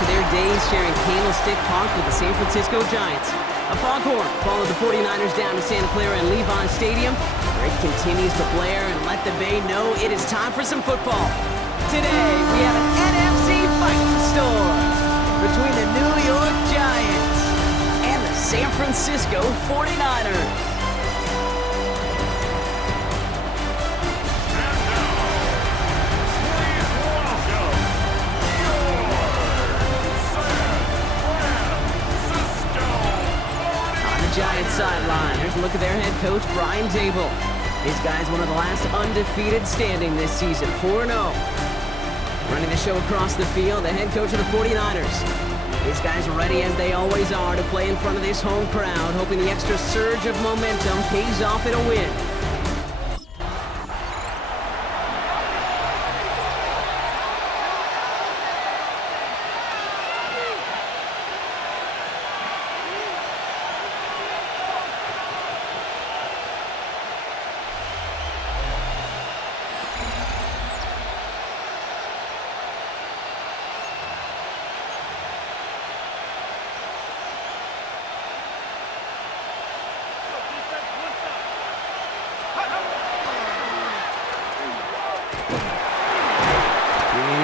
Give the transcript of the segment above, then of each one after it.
to their days sharing Candlestick Park with the San Francisco Giants. A foghorn followed the 49ers down to Santa Clara and Levi Stadium, where it continues to blare and let the Bay know it is time for some football. Today, we have an NFC fight in store between the New York Giants and the San Francisco 49ers. Giants sideline. Here's a look at their head coach, Brian Dable. His guy's one of the last undefeated standing this season, 4-0. Running the show across the field, the head coach of the 49ers. His guys are ready as they always are to play in front of this home crowd, hoping the extra surge of momentum pays off in a win.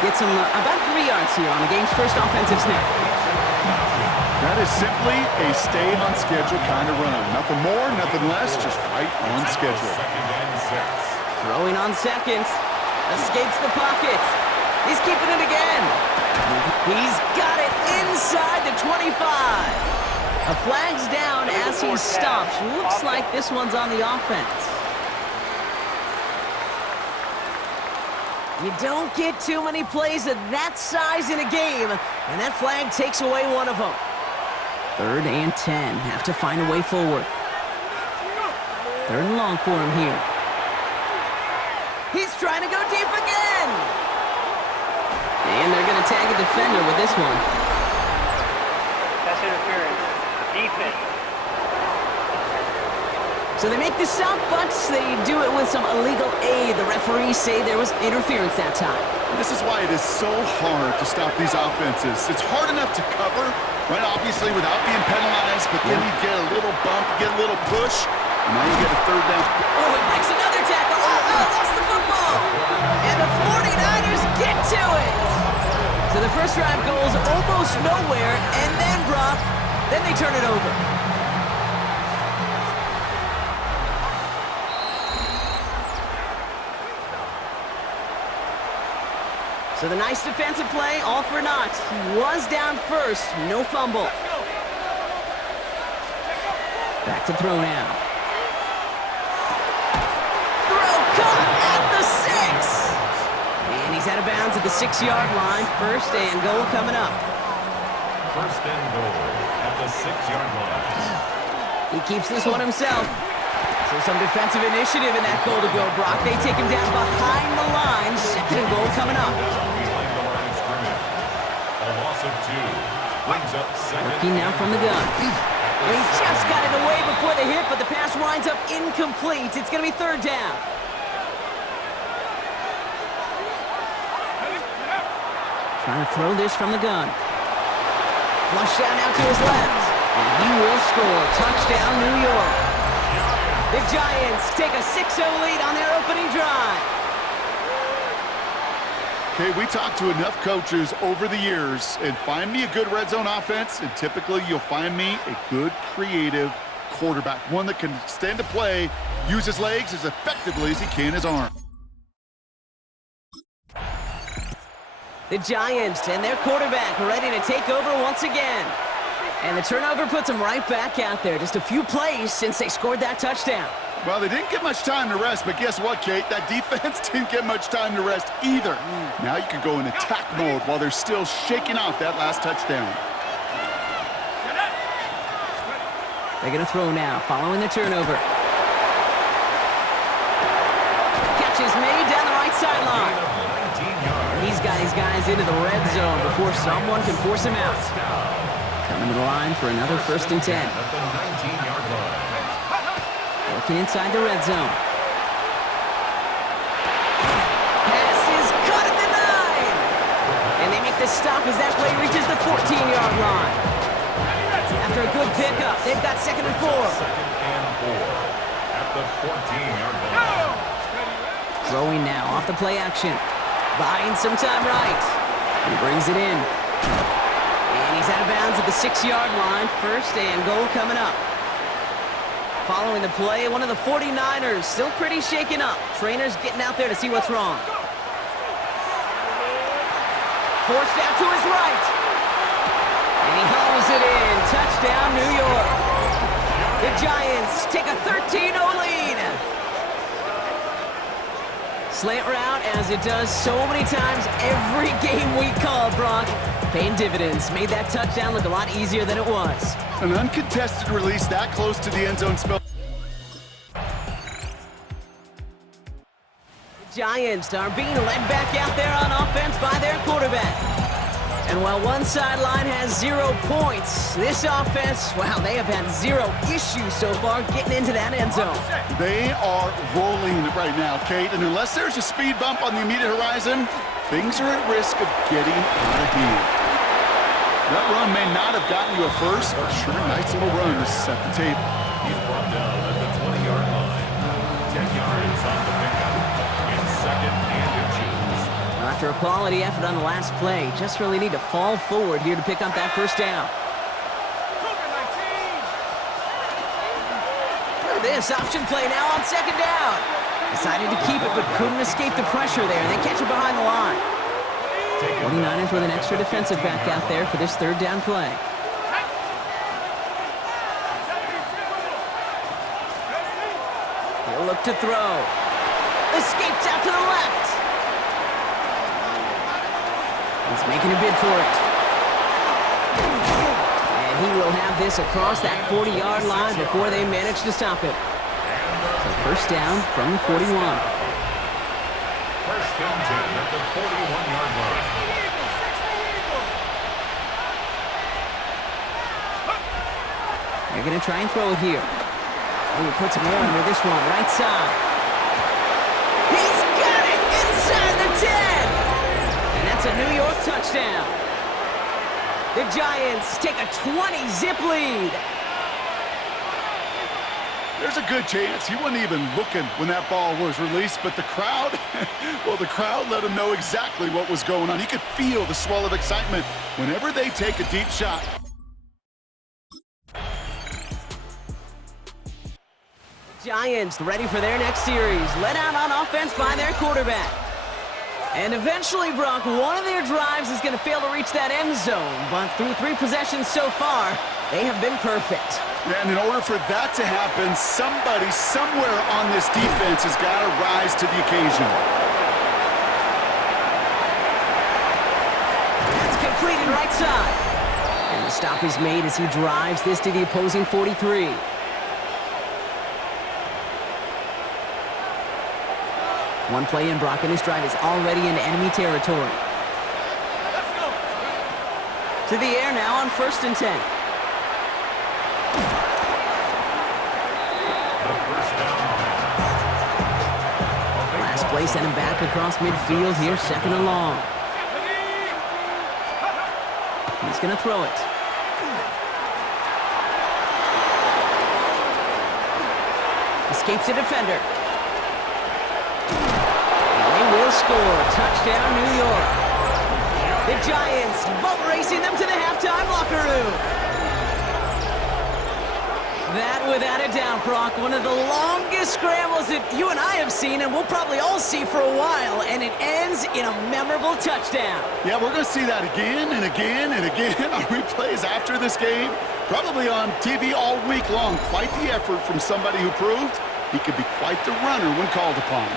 Gets him about 3 yards here on the game's first offensive snap. That is simply a stay-on-schedule kind of run. Nothing more, nothing less, just right on schedule. Throwing on second. Escapes the pocket. He's keeping it again. He's got it inside the 25. A flag's down as he stops. Looks like this one's on the offense. You don't get too many plays of that size in a game, and that flag takes away one of them. 3rd and 10. Have to find a way forward. 3rd and long for him here. He's trying to go deep again. And they're going to tag a defender with this one. That's interference. Defense. So they make the stop, but they do it with some illegal aid. The referees say there was interference that time. This is why it is so hard to stop these offenses. It's hard enough to cover, right, obviously, without being penalized, but then you get a little bump, you get a little push, and now you get a 3rd down. Oh, it breaks another tackle. Lost the football. And the 49ers get to it. So the first drive goes almost nowhere, and then, Brock, then they turn it over. So the nice defensive play, all for naught. He was down first, no fumble. Back to throw now. Throw caught at the 6. And he's out of bounds at the 6-yard line. 1st and goal coming up. 1st and goal at the 6-yard line. He keeps this one himself. So some defensive initiative in that goal to go, Brock. They take him down behind the line. 2nd and goal coming up. A loss of 2 brings up 2nd. Working now from the gun. And he just got it away before the hit, but the pass winds up incomplete. It's going to be 3rd down. Trying to throw this from the gun. Flush down out to his left. And he will score. Touchdown, New York. The Giants take a 6-0 lead on their opening drive. Okay, we talked to enough coaches over the years, and find me a good red zone offense, and typically you'll find me a good creative quarterback, one that can stand to play, use his legs as effectively as he can his arm. The Giants and their quarterback ready to take over once again. And the turnover puts them right back out there. Just a few plays since they scored that touchdown. Well, they didn't get much time to rest, but guess what, Kate? That defense didn't get much time to rest either. Now you can go in attack mode while they're still shaking off that last touchdown. They're going to throw now, following the turnover. Catch is made down the right sideline. He's got his guys into the red zone before someone can force him out. Coming to the line for another 1st and 10. Working inside the red zone. Pass is caught at the 9. And they make the stop as that play reaches the 14-yard line. After a good pickup, they've got 2nd and 4. 2nd and 4 at the 14-yard line. Throwing now off the play action. Buying some time right. He brings it in. And he's out of bounds at the 6-yard line. 1st and goal coming up. Following the play, one of the 49ers still pretty shaken up. Trainers getting out there to see what's wrong. Forced out to his right. And he hauls it in. Touchdown, New York. The Giants take a 13-0 lead. Slant route, as it does so many times every game we call, Brock. Paying dividends. Made that touchdown look a lot easier than it was. An uncontested release that close to the end zone spell. The Giants are being led back out there on offense by their quarterback. And while one sideline has 0 points, this offense, wow, they have had 0 issues so far getting into that end zone. They are rolling right now, Kate, and unless there's a speed bump on the immediate horizon, things are at risk of getting out of hand. That run may not have gotten you a first, but sure, nice little run to set the table. He's brought down at the 20-yard line. 10 yards on the pickup. It's 2nd and inches. After a quality effort on the last play, just really need to fall forward here to pick up that 1st down. Look at this option play now on 2nd down. Decided to keep it, but couldn't escape the pressure there. They catch it behind the line. 49ers with an extra defensive back out there for this 3rd down play. He'll look to throw. Escapes out to the left. He's making a bid for it. And he will have this across that 40-yard line before they manage to stop it. So 1st down from the 41. 1st and 10 at the 41-yard line. They're going to try and throw it here. Oh, he puts him there under this one, right side. He's got it inside the 10! And that's a New York touchdown. The Giants take a 20-zip lead. There's a good chance he wasn't even looking when that ball was released, but the crowd, well, the crowd let him know exactly what was going on. He could feel the swell of excitement whenever they take a deep shot. Giants ready for their next series, led out on offense by their quarterback. And eventually, Brock, one of their drives is going to fail to reach that end zone, but through 3 possessions so far, they have been perfect. Yeah, and in order for that to happen, somebody somewhere on this defense has got to rise to the occasion. That's completed right side. And the stop is made as he drives this to the opposing 43. One play in, Brock, and this drive is already into enemy territory. To the air now on 1st and 10. Last play sent him back across midfield here, 2nd and long. He's going to throw it. Escapes a defender. Will score. Touchdown, New York. The Giants boat racing them to the halftime locker room. That, without a doubt, Brock, one of the longest scrambles that you and I have seen, and we'll probably all see for a while, and it ends in a memorable touchdown. Yeah, we're going to see that again and again and again on replays after this game. Probably on TV all week long. Quite the effort from somebody who proved he could be quite the runner when called upon.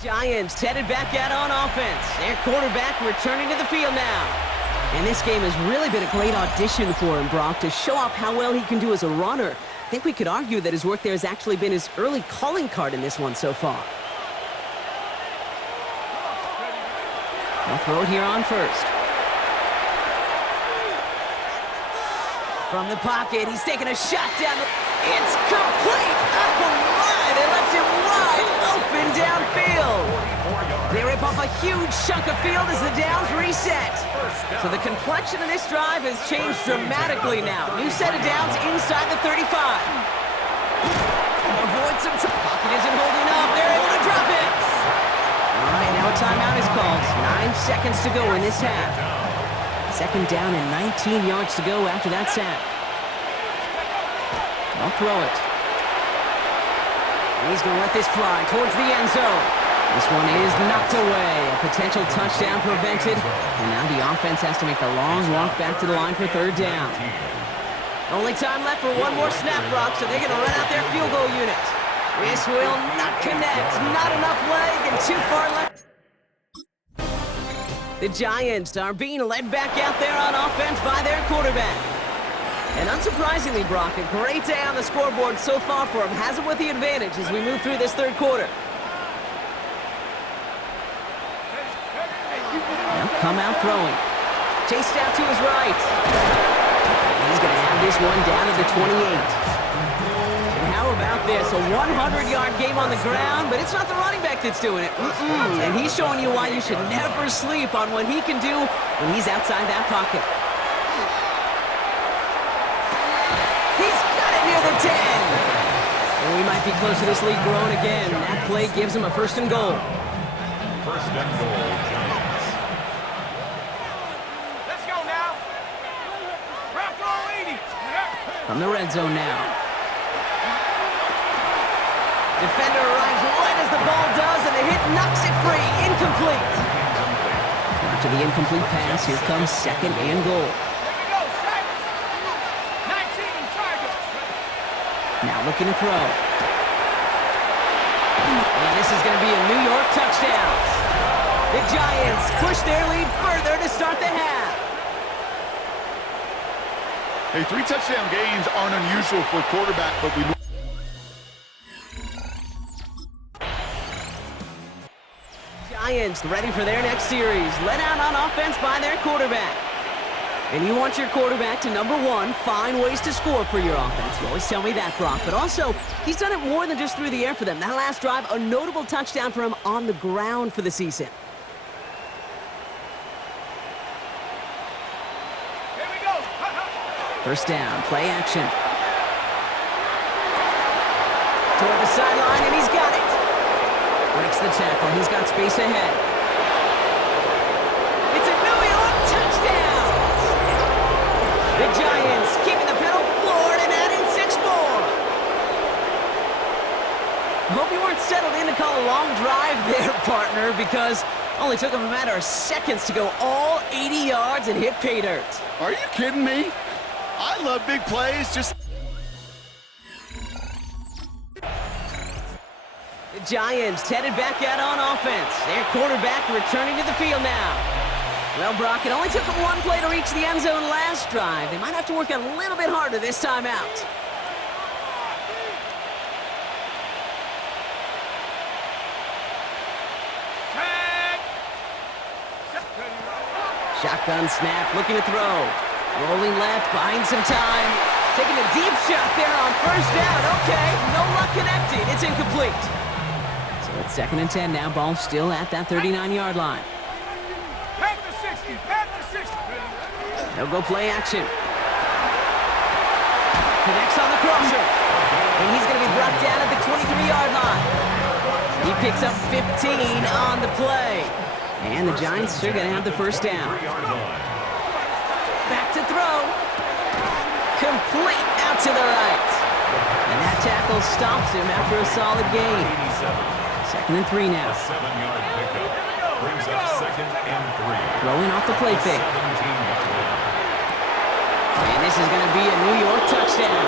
Giants headed back out on offense. Their quarterback returning to the field now. And this game has really been a great audition for him, Brock, to show off how well he can do as a runner. I think we could argue that his work there has actually been his early calling card in this one so far. They'll throw it here on first. From the pocket, he's taking a shot down. It's complete! Oh my! They left him wide open downfield. They rip off a huge chunk of field as the downs reset. So the complexion of this drive has changed dramatically now. New set of downs inside the 35. Avoid some pocket isn't holding up. They're able to drop it. All right, now a timeout is called. 9 seconds to go in this half. Second down and 19 yards to go after that sack. I'll throw it. And he's going to let this fly towards the end zone. This one is knocked away. A potential touchdown prevented. And now the offense has to make the long walk back to the line for third down. Only time left for one more snap, Brock, so they're going to run out their field goal unit. This will not connect. Not enough leg and too far left. The Giants are being led back out there on offense by their quarterback. And unsurprisingly, Brock, a great day on the scoreboard so far for him. Has him with the advantage as we move through this third quarter. Now come out throwing. Chased out to his right. And he's going to have this one down to the 28. How about this? A 100-yard game on the ground, but it's not the running back that's doing it. And he's showing you why you should never sleep on what he can do when he's outside that pocket. He's got it near the 10. And we might be close to this lead growing again. That play gives him a first and goal. First and goal, Giants. Let's go now. Rock roll 80. From the red zone now. Defender arrives right as the ball does, and the hit knocks it free. Incomplete. So after the incomplete pass, here comes second and goal. Here we go, set. 19, target. Now looking to throw. And this is going to be a New York touchdown. The Giants push their lead further to start the half. Hey, 3 touchdown games aren't unusual for a quarterback, but we Giants ready for their next series. Let out on offense by their quarterback. And you want your quarterback to, number one, find ways to score for your offense. You always tell me that, Brock. But also, he's done it more than just through the air for them. That last drive, a notable touchdown for him on the ground for the season. Here we go. First down, play action. Toward the sideline, and he's got it. Breaks the tackle. He's got space ahead. It's a New York touchdown! The Giants keeping the pedal floored and adding 6 more. Hope you weren't settled in to call a long drive there, partner, because only took him a matter of seconds to go all 80 yards and hit pay dirt. Are you kidding me? I love big plays. Just the Giants headed back out on offense. Their quarterback returning to the field now. Well, Brock, it only took them one play to reach the end zone last drive. They might have to work a little bit harder this time out. Shotgun snap, looking to throw. Rolling left, buying some time. Taking a deep shot there on first down. Okay, no luck connecting. It's incomplete. So it's 2nd and 10 now. Ball still at that 39-yard line. Back to 60, back to 60. They'll go play action. Connects on the crosser. And he's going to be brought down at the 23-yard line. He picks up 15 on the play. And the Giants are going to have the first down. Back to throw. Complete out to the right. And that tackle stops him after a solid gain. 2nd and 3 now. 7-yard pickup brings up 2nd and 3. Throwing off the play fake. And this is going to be a New York touchdown.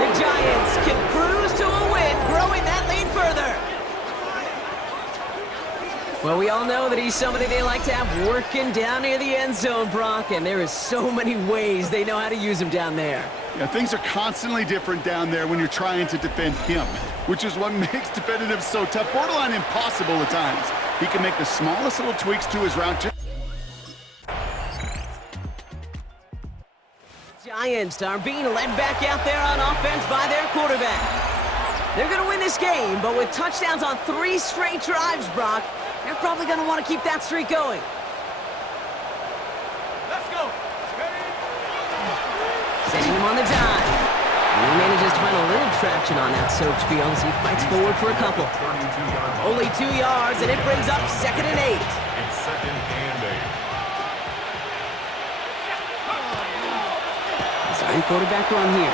The Giants can cruise to a win, growing that lead further. Well, we all know that he's somebody they like to have working down near the end zone, Brock, and there is so many ways they know how to use him down there. Yeah, things are constantly different down there when you're trying to defend him, which is what makes defending him so tough, borderline impossible at times. He can make the smallest little tweaks to his route. Giants are being led back out there on offense by their quarterback. They're going to win this game, but with touchdowns on 3 straight drives, Brock, they're probably going to want to keep that streak going. Let's go. Setting him on the dive. And he manages to find a little traction on that soaked field as he fights forward for a couple. Only 2 yards, and it brings up 2nd and 8. It's 2nd and 8. Design quarterback run here.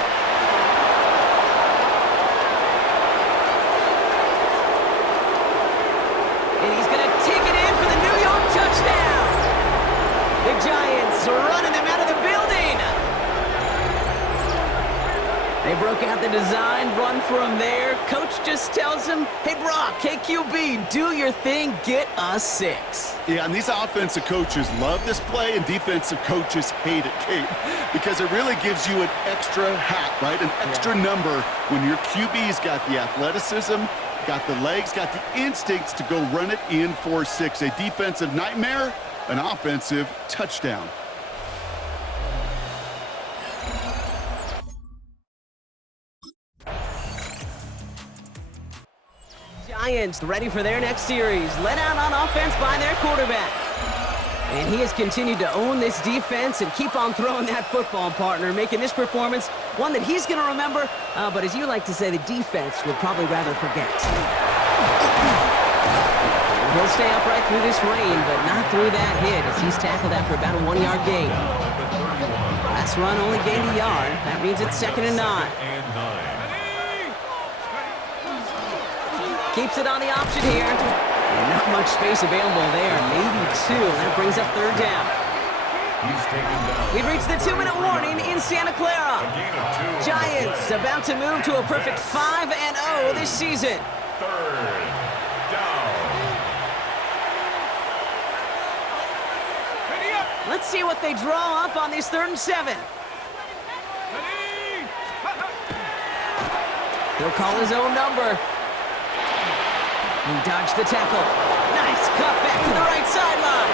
And he's going to take it in for the New York touchdown. The Giants are running them out of the building. They broke out the design, run for him there. Coach just tells him, hey, Brock, KQB, do your thing, get us 6. Yeah, and these offensive coaches love this play, and defensive coaches hate it, Kate, because it really gives you an extra hat, right? An extra number when your QB's got the athleticism, got the legs, got the instincts to go run it in for 6. A defensive nightmare, an offensive touchdown. Giants ready for their next series, led out on offense by their quarterback. And he has continued to own this defense and keep on throwing that football, partner, making this performance one that he's going to remember, but as you like to say, the defense would probably rather forget. He'll stay upright through this rain, but not through that hit as he's tackled after about a 1-yard gain. Last run only gained a yard. That means it's 2nd and 9. Keeps it on the option here. And not much space available there. Maybe 2. That brings up 3rd down. We've reached the 2-minute warning in Santa Clara. Giants about to move to a perfect 5-0 this season. 3rd down. Let's see what they draw up on this 3rd and 7. He'll call his own number. He dodged the tackle. Nice cut back to the right sideline.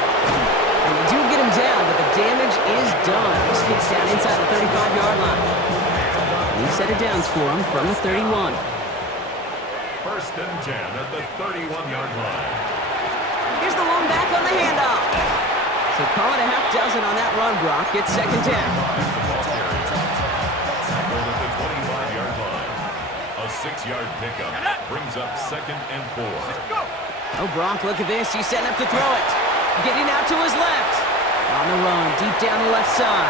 And they do get him down, but the damage is done. This gets down inside the 35-yard line. He set it down for him from the 31. 1st and 10 at the 31-yard line. Here's the lone back on the handoff. So call it a half dozen on that run, Brock. It's 2nd down. 6-yard pickup brings up 2nd and 4. Oh, Brock, look at this. He's setting up to throw it. Getting out to his left. On the run, deep down the left side.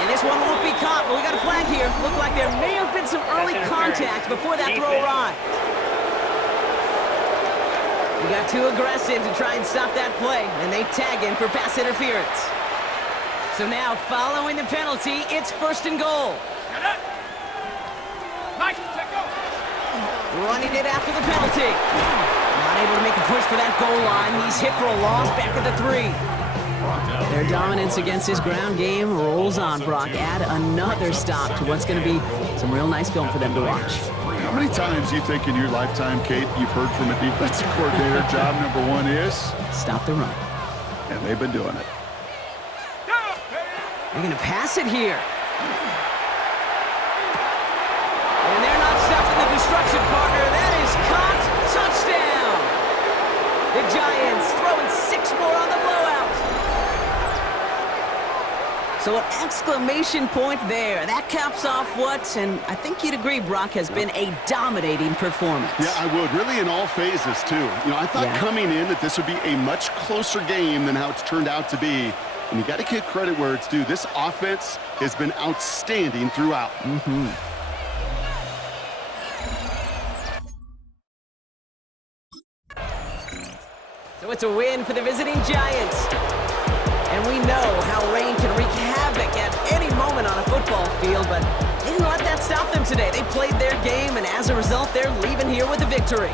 And this one won't be caught, but we got a flag here. Looked like there may have been some early contact before that throw arrived. He got too aggressive to try and stop that play, and they tag him for pass interference. So now, following the penalty, it's 1st and goal. Running it after the penalty. Not able to make a push for that goal line. He's hit for a loss back at the 3. Their dominance against his ground game rolls on, Brock. Add another stop to what's going to be some real nice film for them to watch. How many times do you think in your lifetime, Kate, you've heard from a defensive coordinator, job number 1 is? Stop the run. And they've been doing it. They're going to pass it here. And they're not stopping the destruction, partner. That is caught. Touchdown. The Giants throwing 6 more on the blowout. So an exclamation point there. That caps off what, and I think you'd agree, Brock, has been a dominating performance. Yeah, I would. Really in all phases, too. You know, I thought coming in that this would be a much closer game than how it's turned out to be. And you got to give credit where it's due. This offense has been outstanding throughout. So it's a win for the visiting Giants. And we know how rain can wreak havoc at any moment on a football field, but they didn't let that stop them today. They played their game, and as a result, they're leaving here with a victory.